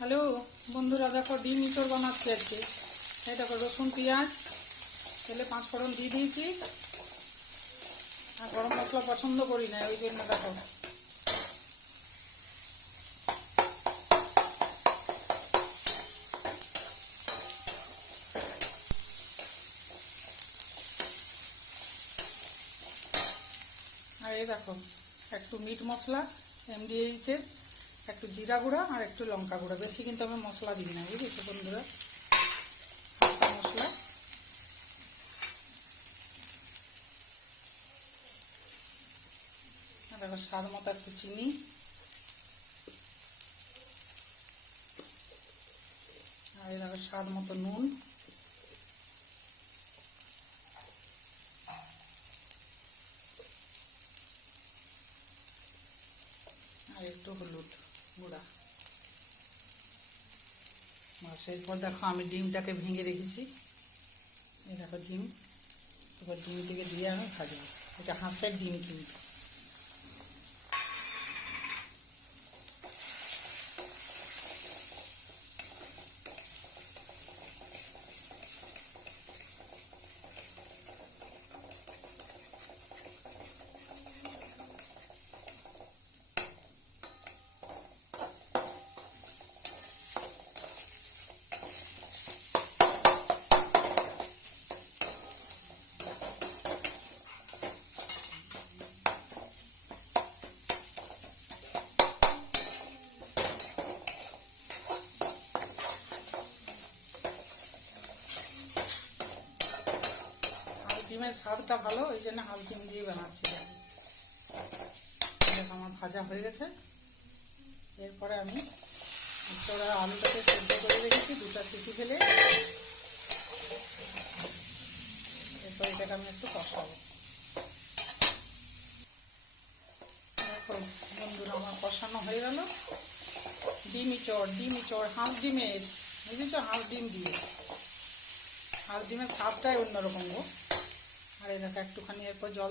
Hello বন্ধুরা, দেখো ডিম ইঁচড় বানাচ্ছি আজকে। এই দেখো রসুন পেঁয়াজ তেলে 5 ফোড়ন দিয়ে দিয়েছি। আর গরম মশলা পছন্দ করি না, ওই জন্য দেখো আর এই দেখো একটু মিট মশলা দিয়েছে, একটু জিরা গুঁড়া আর একটু লঙ্কা গুঁড়া। বেশি কিন্তু আমি মশলা দিই না, বুঝেছো বন্ধুরা। হালকা মশলা, আর দেখো স্বাদ মতো একটু চিনি, আর এই দেখো স্বাদ মতো নুন, আর একটু হলুদ গুঁড়া। এরপর দেখো আমি ডিমটাকে ভেঙে রেখেছি। এই দেখো ডিম, এবার ডিম থেকে দিয়ে আমি ভাজবো। এটা হাঁসের ডিম কিন্তু। ডিমের স্বাদটা ভালো, ওই জন্য হাল ডিম দিয়ে বানাচ্ছি। দেখো আমার ভাজা হয়ে গেছে। এরপরে আমি ইঁচড় আলুটাকে সেদ্ধ করে রেখেছি, 2টা সিটি ফেলে। এরপর এটাকে আমি একটু কষাবো। দেখো বন্ধুরা, আমার কষানো হয়ে গেল। ডিম ইঁচড় হাঁস ডিমের, বুঝেছো, হাঁস ডিম দিয়ে। হাঁস ডিমের স্বাদটাই অন্যরকম গো। আর এই দেখো একটুখানি এরপর জল